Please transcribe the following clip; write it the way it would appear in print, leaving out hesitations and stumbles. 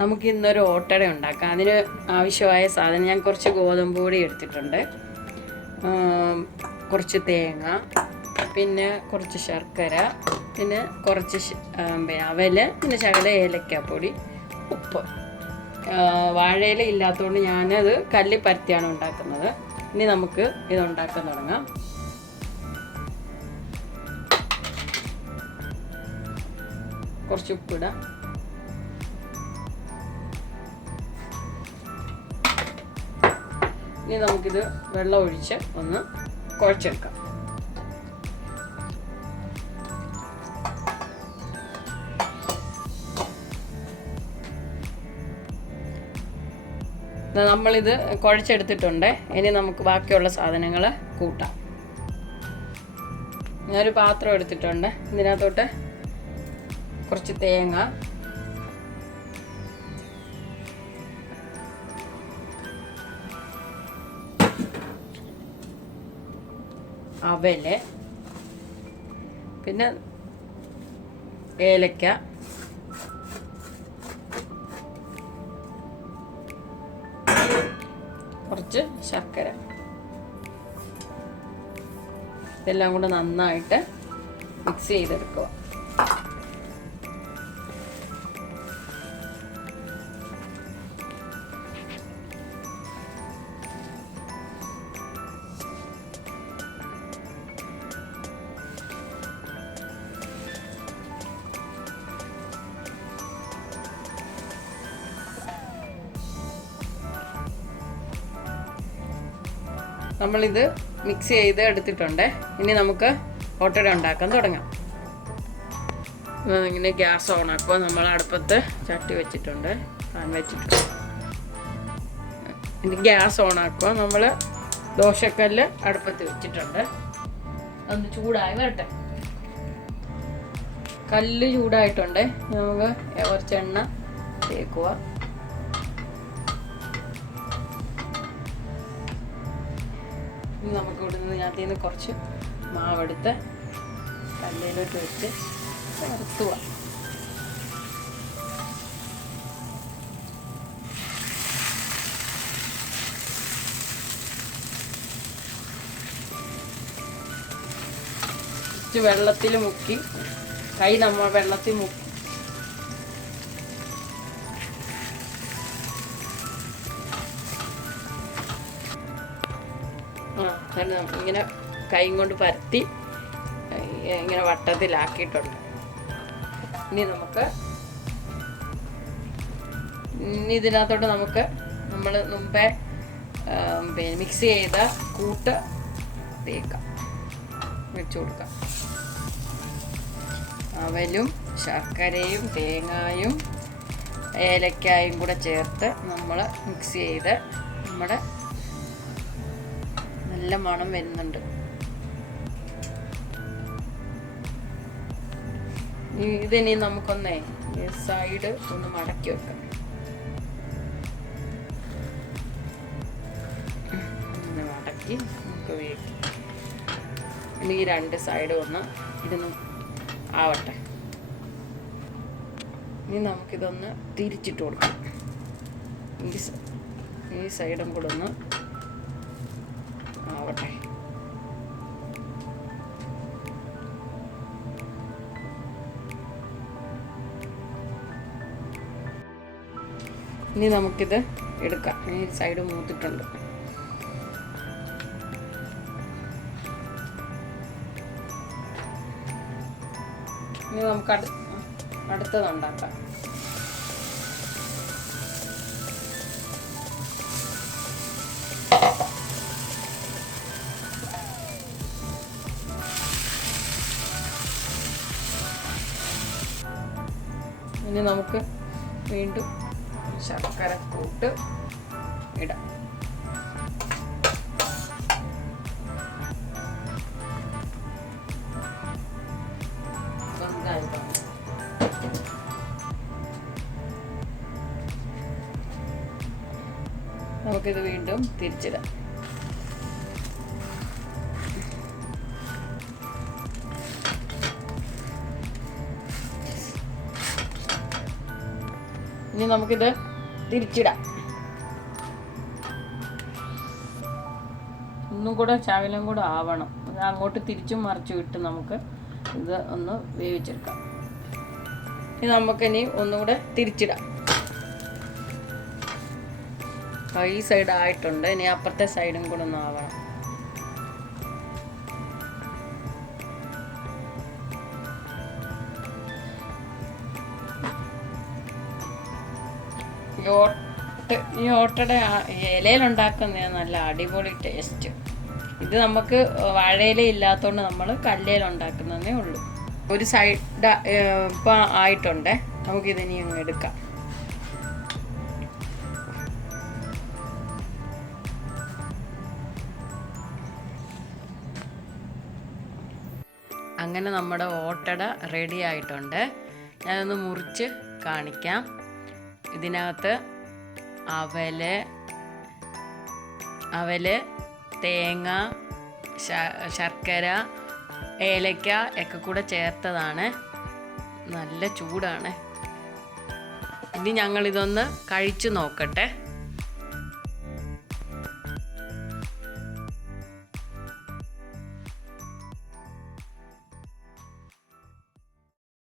നമുക്ക് ഇന്നൊരു ഓട്ടട ഉണ്ടാക്കാം. അതിന് ആവശ്യമായ സാധനം ഞാൻ കുറച്ച് ഗോതമ്പ് പൊടി എടുത്തിട്ടുണ്ട്, കുറച്ച് തേങ്ങ, പിന്നെ കുറച്ച് ശർക്കര, പിന്നെ കുറച്ച് അവൽ, പിന്നെ ശകല ഏലക്കാപ്പൊടി, ഉപ്പ്. വാഴയില ഇല്ലാത്തതുകൊണ്ട് ഞാനത് കല്ലിൽ പരത്തിയാണ് ഉണ്ടാക്കുന്നത്. ഇനി നമുക്ക് ഇത് ഉണ്ടാക്കാൻ തുടങ്ങാം. കുറച്ച് ഉപ്പിടാം. ഇനി നമുക്കിത് വെള്ളം ഒഴിച്ച് ഒന്ന് കുഴച്ചെടുക്കാം. നമ്മളിത് കുഴച്ചെടുത്തിട്ടുണ്ട്. ഇനി നമുക്ക് ബാക്കിയുള്ള സാധനങ്ങൾ കൂട്ടാം. ഞാനൊരു പാത്രം എടുത്തിട്ടുണ്ട്. ഇതിനകത്തോട്ട് കുറച്ച് തേങ്ങ, അവല്, പിന്നെ ഏലക്ക, കുറച്ച് ശർക്കര, ഇതെല്ലാം കൂടെ നന്നായിട്ട് മിക്സ് ചെയ്തെടുക്കുക. നമ്മളിത് മിക്സ് ചെയ്ത് എടുത്തിട്ടുണ്ട്. ഇനി നമുക്ക് ഓട്ടട ഉണ്ടാക്കാൻ തുടങ്ങാം. ഇങ്ങനെ ഗ്യാസ് ഓൺ ആക്കുക. നമ്മൾ അടുപ്പത്ത് ചട്ടി വെച്ചിട്ടുണ്ട്, പാൻ വെച്ചിട്ടുണ്ട്. ഇനി ഗ്യാസ് ഓൺ ആക്കുക. നമ്മൾ ദോശക്കല്ല് അടുപ്പത്ത് വെച്ചിട്ടുണ്ട്. അതൊന്ന് ചൂടായി വരട്ടെ. കല്ല് ചൂടായിട്ടുണ്ട്. നമുക്ക് കുറച്ച് എണ്ണ തേക്കുക. നമുക്ക് ഇവിടുന്ന് ഇതിനകത്ത് നിന്ന് കുറച്ച് മാവെടുത്ത് കല്ലിലോട്ട് വെച്ച് വറുത്തുക. വെള്ളത്തിൽ മുക്കി, കൈ നമ്മൾ വെള്ളത്തിൽ മുക്കി ഇങ്ങനെ കൈ കൊണ്ട് പരത്തി ഇങ്ങനെ വട്ടത്തിലാക്കിയിട്ടുണ്ട്. ഇനി ഇതിനകത്തോട്ട് നമുക്ക് നമ്മൾ മുമ്പേ മിക്സ് ചെയ്ത കൂട്ട് തേക്കാം, വെച്ച് കൊടുക്കാം. അവലും ശർക്കരയും തേങ്ങായും ഏലക്കായും കൂടെ ചേർത്ത് നമ്മൾ മിക്സ് ചെയ്ത് നമ്മുടെ നല്ല മണം വരുന്നുണ്ട്. ഇതിനി നമുക്കൊന്നേ സൈഡ് ഒന്ന് മടക്കി വെക്കാം. മടക്കി നമുക്ക് വേവിക്കാം. ഇനി ഈ രണ്ട് സൈഡും ഒന്ന് ഇരുന്ന് ആവട്ടെ. ഇനി നമുക്കിതൊന്ന് തിരിച്ചിട്ട് കൊടുക്കാം. ഈ സൈഡും കൂടെ ഒന്ന് ആവട്ടെ. ഇനി നമുക്കിത് എടുക്കാം. ഈ സൈഡ് മൂത്തിട്ടുണ്ട്. ഇനി നമുക്ക് അടുത്തത് ഉണ്ടാക്കാം. ഇനി നമുക്ക് വീണ്ടും ശർക്കര കൂട്ട് ഇടാം. നമുക്കിത് വീണ്ടും തിരിച്ചിടാം. ഇനി നമുക്കിത് തിരിച്ചിടാം. ഒന്നും കൂടെ ശകലം കൂടെ ആവണം. അത് അങ്ങോട്ട് തിരിച്ചും മറിച്ചും ഇട്ട് നമുക്ക് ഇത് ഒന്ന് വേവിച്ചെടുക്കാം. ഇത് നമുക്കിനി ഒന്നുകൂടെ തിരിച്ചിടാം. ഈ സൈഡ് ആയിട്ടുണ്ട്. ഇനി അപ്പുറത്തെ സൈഡും കൂടെ ഒന്ന് ആവണം. ഈ ഓട്ടട ഇലയിലുണ്ടാക്കുന്ന നല്ല അടിപൊളി ടേസ്റ്റ്. ഇത് നമുക്ക് വാഴയില ഇല്ലാത്തതുകൊണ്ട് നമ്മൾ കല്ലേലുണ്ടാക്കുന്നതേ ഉള്ളൂ. ഒരു സൈഡ് ഇപ്പം ആയിട്ടുണ്ട്. നമുക്കിതിനി അങ്ങ് എടുക്കാം. അങ്ങനെ നമ്മുടെ ഓട്ടട റെഡി ആയിട്ടുണ്ട്. ഞാനൊന്ന് മുറിച്ച് കാണിക്കാം. ഇതിനകത്ത് അവല്, തേങ്ങ, ശർക്കര, ഏലക്ക ഒക്കെ കൂടെ ചേർത്തതാണ്. നല്ല ചൂടാണ്. ഇനി ഞങ്ങളിതൊന്ന് കഴിച്ചു നോക്കട്ടെ.